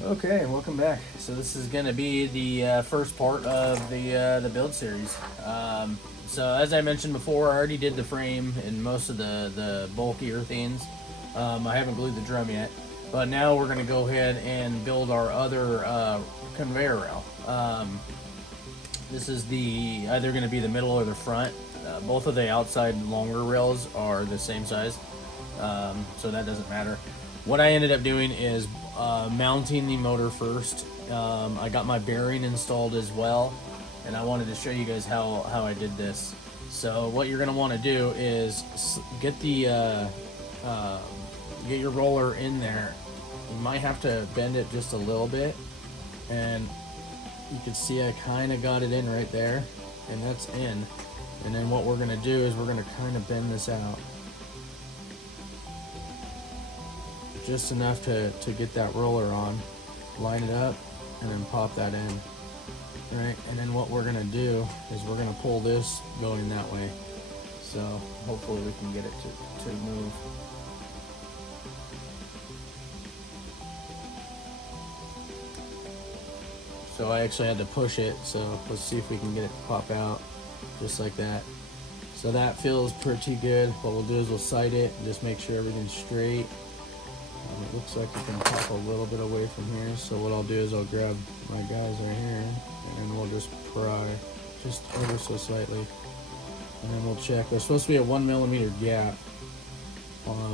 Okay, welcome back. So this is going to be the first part of the build series. So as I mentioned before, I already did the frame and most of the bulkier things. I haven't glued the drum yet, but now we're going to go ahead and build our other conveyor rail. This is either going to be the middle or the front. Both of the outside longer rails are the same size, so that doesn't matter. What I ended up doing is mounting the motor first. I got my bearing installed as well, and I wanted to show you guys how I did this. So what you're going to want to do is get the get your roller in there. You might have to bend it just a little bit, and you can see I kind of got it in right there, and that's in. And then what we're going to do is we're going to kind of bend this out just enough to get that roller on, line it up, and then pop that in. Right, and then what we're going to do is we're going to pull this going that way. So hopefully we can get it to move. So I actually had to push it, so let's see if we can get it to pop out just like that. So that feels pretty good. What we'll do is we'll sight it and just make sure everything's straight. It looks like it can pop a little bit away from here. So what I'll do is I'll grab my guys right here and we'll just pry just ever so slightly. And then we'll check. There's supposed to be a 1 millimeter gap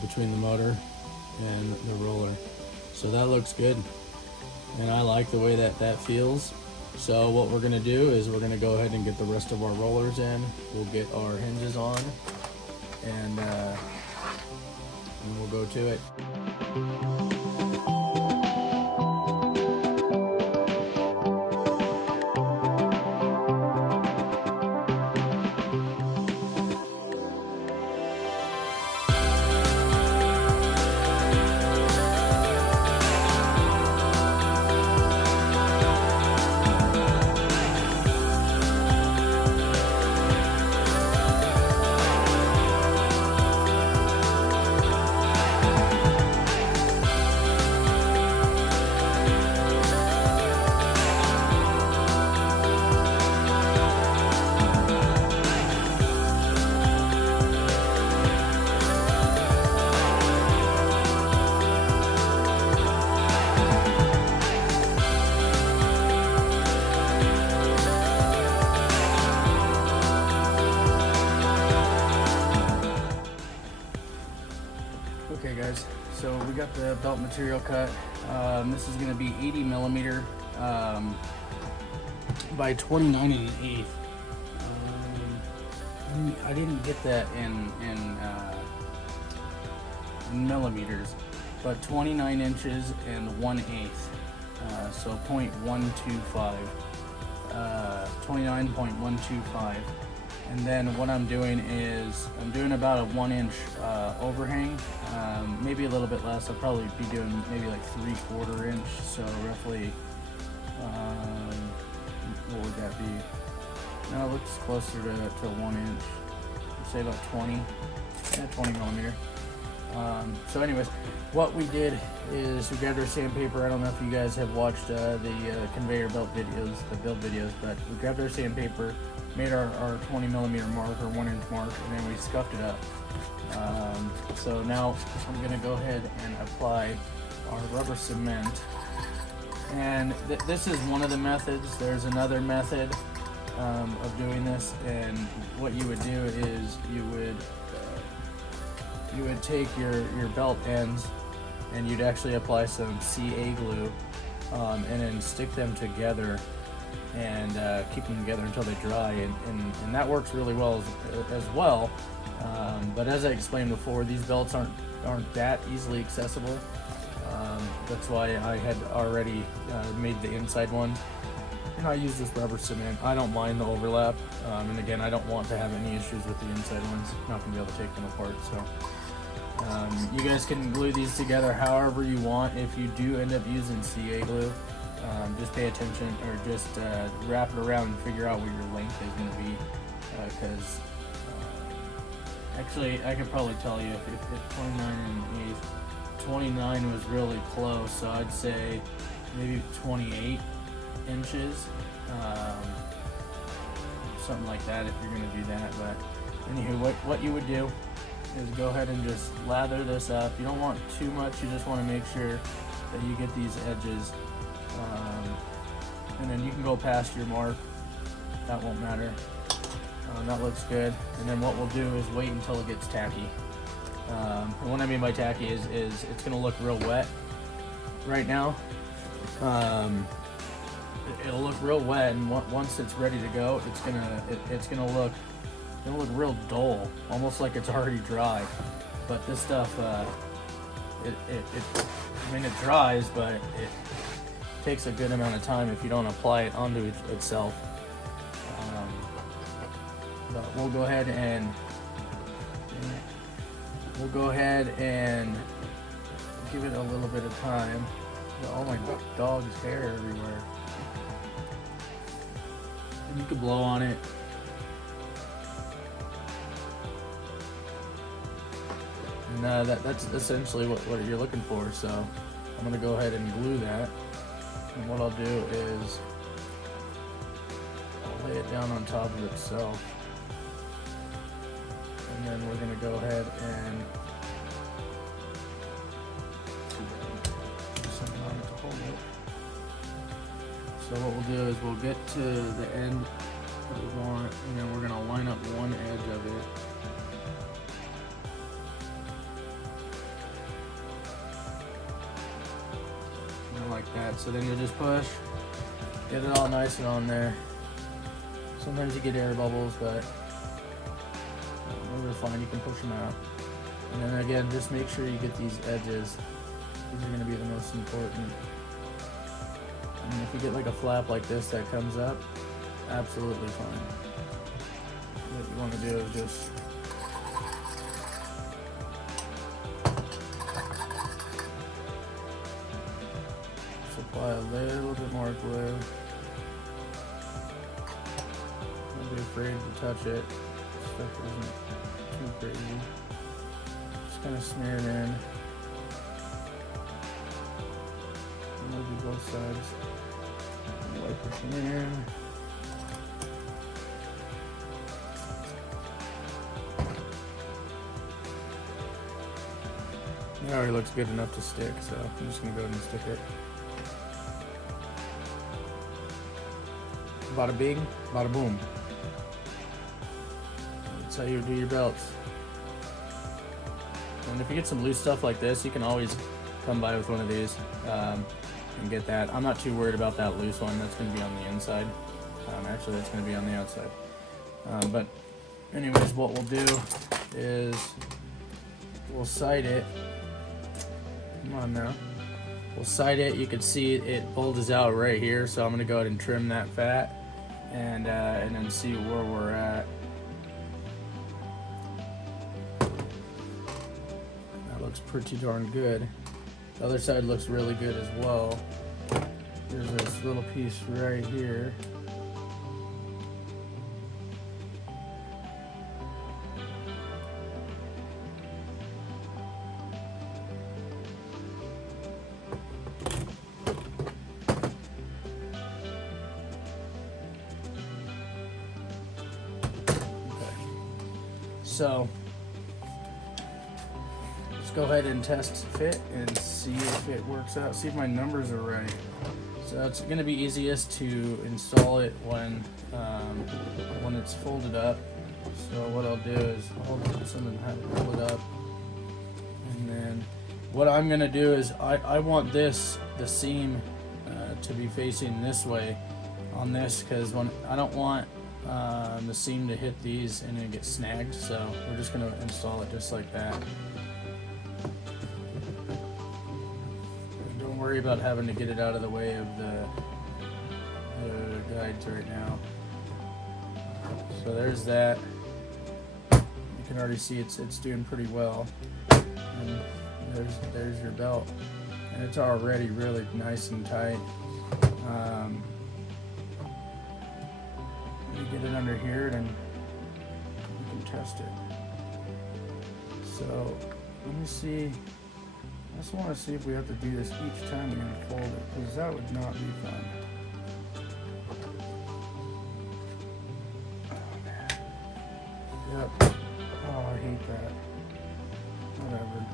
between the motor and the roller. So that looks good. And I like the way that feels. So what we're gonna do is we're gonna go ahead and get the rest of our rollers in. We'll get our hinges on, and we'll go to it. Okay guys, so we got the belt material cut. This is going to be 80 millimeter by 29 1/8. I didn't get that in millimeters, but 29 inches and 1/8. So 0.125, 29.125. And then what I'm doing is I'm doing about a 1 inch overhang, maybe a little bit less. I'll probably be doing maybe like 3/4 inch, so roughly, what would that be? No, it looks closer to 1 inch. I'd say about 20 millimeter. So anyways, what we did is we grabbed our sandpaper. I don't know if you guys have watched the conveyor belt videos, the build videos, but we grabbed our sandpaper, made our 20 millimeter mark or 1 inch mark, and then we scuffed it up. So now I'm going to go ahead and apply our rubber cement. And this is one of the methods. There's another method of doing this, and what you would do is you would take your belt ends and you'd actually apply some CA glue and then stick them together and keep them together until they dry, and that works really well as well. But as I explained before, these belts aren't that easily accessible. That's why I had already made the inside one, and I use this rubber cement. I don't mind the overlap, and again, I don't want to have any issues with the inside ones. I'm not going to be able to take them apart. So you guys can glue these together however you want. If you do end up using CA glue, just pay attention, or just wrap it around and figure out what your length is going to be, because actually I could probably tell you if 29 and 8, 29 was really close, so I'd say maybe 28 inches, something like that if you're going to do that. But anywho, what you would do is go ahead and just lather this up. You don't want too much, you just want to make sure that you get these edges, and then you can go past your mark, that won't matter. That looks good. And then what we'll do is wait until it gets tacky. And what I mean by tacky is it's going to look real wet right now. It'll look real wet, and once it's ready to go, it's gonna look real dull, almost like it's already dry. But this stuff, I mean, it dries, but it takes a good amount of time if you don't apply it onto itself. But we'll go ahead and give it a little bit of time. Oh, my dog's hair everywhere. And you can blow on it. And that's essentially what you're looking for. So I'm going to go ahead and glue that. And what I'll do is I'll lay it down on top of itself. And then we're going to go ahead and do something on it to hold it. So what we'll do is we'll get to the end that we want, and then we're going to line up one edge of it. And like that. So then you'll just push, get it all nice and on there. Sometimes you get air bubbles, but those are fine. You can push them out. And then again, just make sure you get these edges. These are going to be the most important. And if you get like a flap like this that comes up, absolutely fine. What you want to do is just apply a little bit more glue. Don't be afraid to touch it. Stuff isn't too crazy. Just kind of smear it in. And we'll do both sides. Wipe it in. It already looks good enough to stick, so I'm just going to go ahead and stick it. Bada bing, bada boom. That's how you do your belts. And if you get some loose stuff like this, you can always come by with one of these and get that. I'm not too worried about that loose one. That's going to be on the inside. Actually, that's going to be on the outside. But anyways, what we'll do is we'll side it. Come on now. We'll side it. You can see it bulges out right here, so I'm going to go ahead and trim that fat and then see where we're at. That looks pretty darn good. The other side looks really good as well. There's this little piece right here. So let's go ahead and test fit and see if it works out, see if my numbers are right. So it's going to be easiest to install it when it's folded up. So what I'll do is hold something and have it pull it up, and then what I'm going to do is I want the seam to be facing this way on this, because when I don't want the seam to hit these and then get snagged, so we're just going to install it just like that. Don't worry about having to get it out of the way of the guides right now. So there's that. You can already see it's doing pretty well. And there's your belt, and it's already really nice and tight. Get it under here, and we can test it. So let me see. just want to see if we have to do this each time we unfold it, because that would not be fun. Oh man. Yep. Oh, I hate that. Whatever.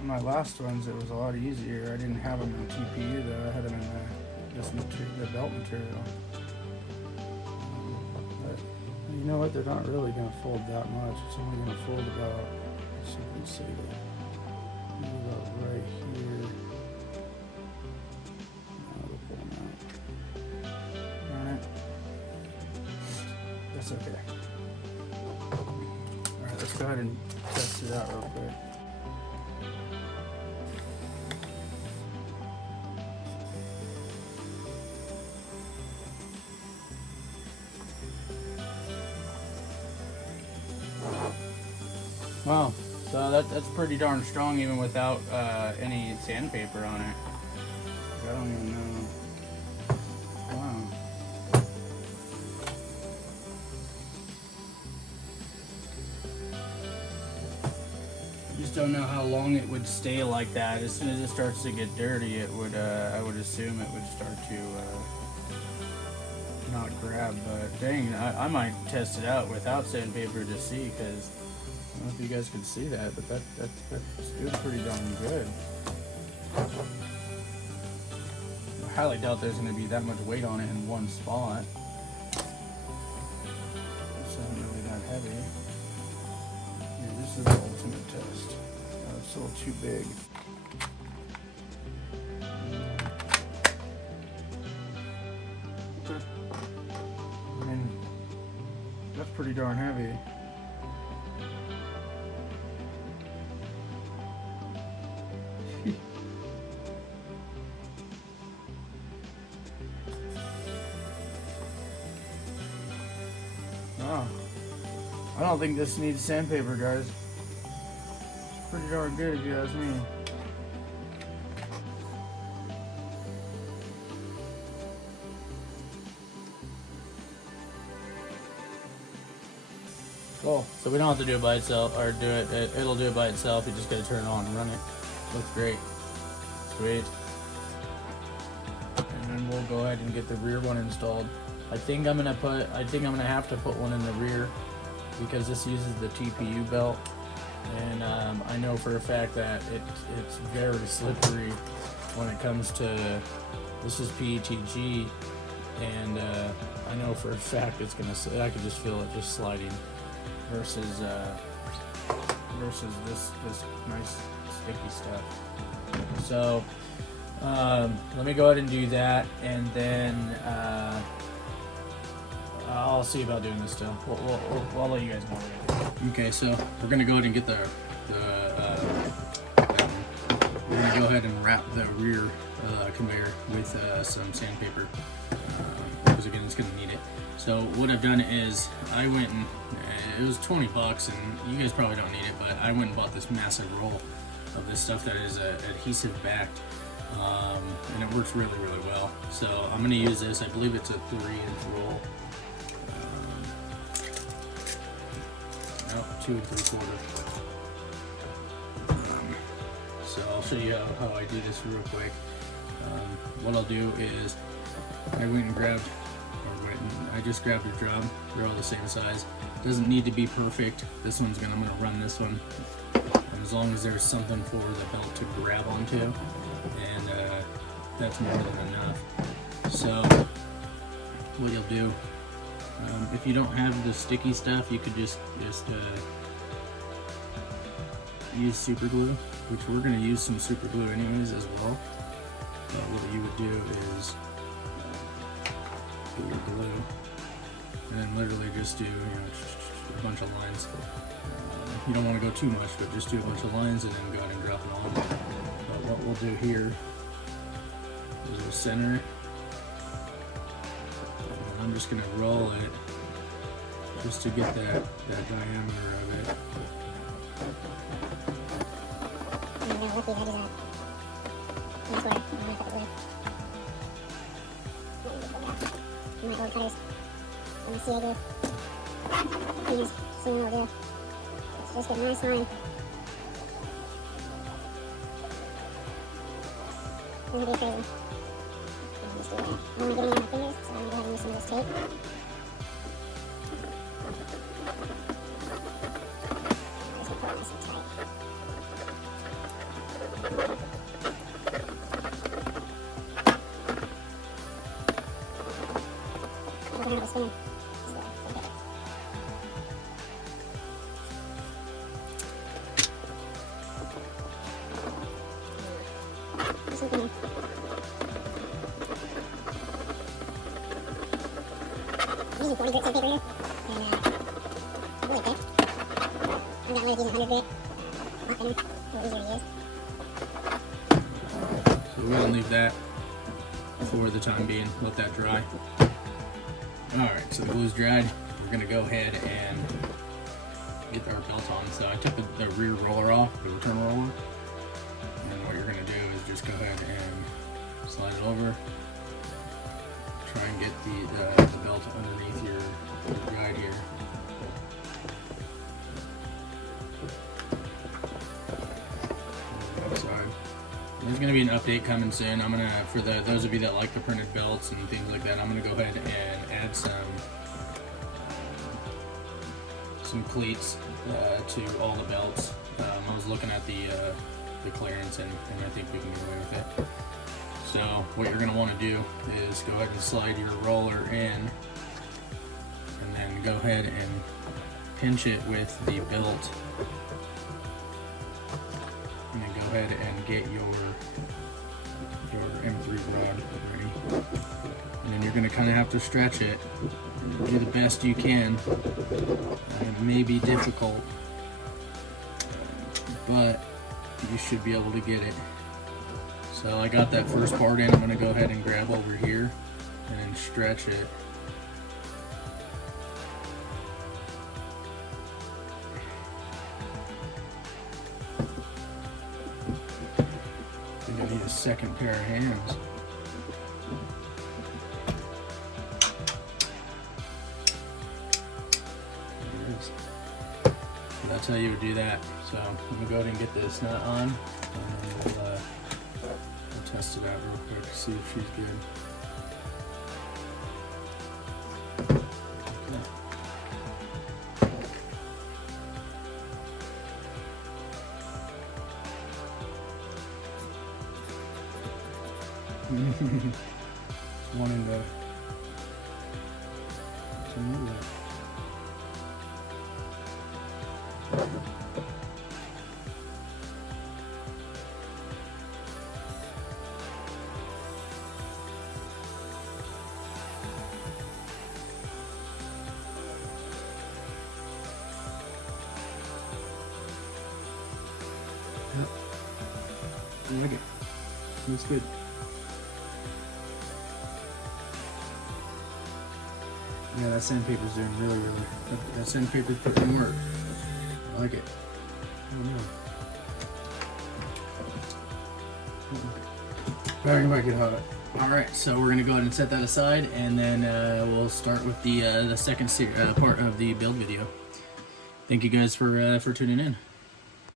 On my last ones, it was a lot easier. I didn't have them in TPU though. I had them in the belt material. But you know what? They're not really going to fold that much. It's only going to fold about, so you can see that, about right here. Now we'll pull them out. Alright. That's okay. Alright, let's go ahead and test it out real quick. Wow, so that's pretty darn strong even without any sandpaper on it. I don't even know. Wow. I just don't know how long it would stay like that. As soon as it starts to get dirty, it would I would assume it would start to not grab. But dang, I might test it out without sandpaper to see, because I don't know if you guys can see that, but that's doing pretty darn good. I highly doubt there's going to be that much weight on it in one spot. It's not really that heavy. Yeah, this is the ultimate test. It's a little too big. Okay. I mean, that's pretty darn heavy. Wow. I don't think this needs sandpaper, guys. It's pretty darn good if you ask me. Cool. So we don't have to do it by itself, or do it. It'll do it by itself. You just gotta turn it on and run it. Looks great. Sweet. And then we'll go ahead and get the rear one installed. I think I'm gonna have to put one in the rear, because this uses the TPU belt, and I know for a fact that it's very slippery when it comes to, this is PETG, and I know for a fact it's gonna, I can just feel it just sliding, versus this nice sticky stuff. So let me go ahead and do that, and then I'll see about doing this still. I'll let you guys know. Okay, so we're gonna go ahead and get we're gonna go ahead and wrap the rear conveyor with some sandpaper, because again, it's gonna need it. So what I've done is I went and it was 20 bucks, and you guys probably don't need it, but I went and bought this massive roll of this stuff that is adhesive backed, and it works really, really well. So I'm gonna use this. I believe it's a 3-inch roll. 2 3/4. So I'll show you how I do this real quick. What I'll do is I just grabbed a drum. They're all the same size. Doesn't need to be perfect. This one's I'm gonna run this one, as long as there's something for the belt to grab onto, and that's more than enough. So what you'll do, if you don't have the sticky stuff, you could just use super glue, which we're going to use some super glue anyways as well. But what you would do is get your glue, and then literally just do a bunch of lines. You don't want to go too much, but just do a bunch of lines and then go ahead and drop them on. But what we'll do here is we'll center it. I'm just going to roll it just to get that diameter of it. Just get a nice line It'll be crazy. I'll just do that. I don't want to get any on my fingers, so I'm going to go ahead and use some of this tape. Just put it nice and tight. We're going to have a spin. I'm using 40 grit sandpaper here, and I really thick. I'm not really using 100 grit, a lot thinner, a little easier to use. So we're gonna leave that for the time being, let that dry. Alright, so the glue's dried. We're gonna go ahead and get our belt on. So I took the rear roller off, the return roller. And what you're gonna do is just go ahead and slide it over. Try and get the belt underneath your guide here. Outside. There's going to be an update coming soon. I'm gonna, for those of you that like the printed belts and things like that, I'm gonna go ahead and add some cleats to all the belts. I was looking at the clearance and I think we can get away with it. So what you're going to want to do is go ahead and slide your roller in, and then go ahead and pinch it with the belt, and then go ahead and get your M3 rod ready. And then you're going to kind of have to stretch it, do the best you can. It may be difficult, but you should be able to get it. So I got that first part in. I'm going to go ahead and grab over here and then stretch it. I think I need a second pair of hands. There it is. So that's how you would do that. So I'm going to go ahead and get this nut on, and then we'll test it out real quick, see if she's good. Okay. Wanting to move it. Yep. I like it. Looks good. Yeah, that sandpaper's doing really, that sandpaper's putting in work. I like it. Oh no. Better might get hot. Alright, so we're gonna go ahead and set that aside, and then we'll start with the second part of the build video. Thank you guys for tuning in.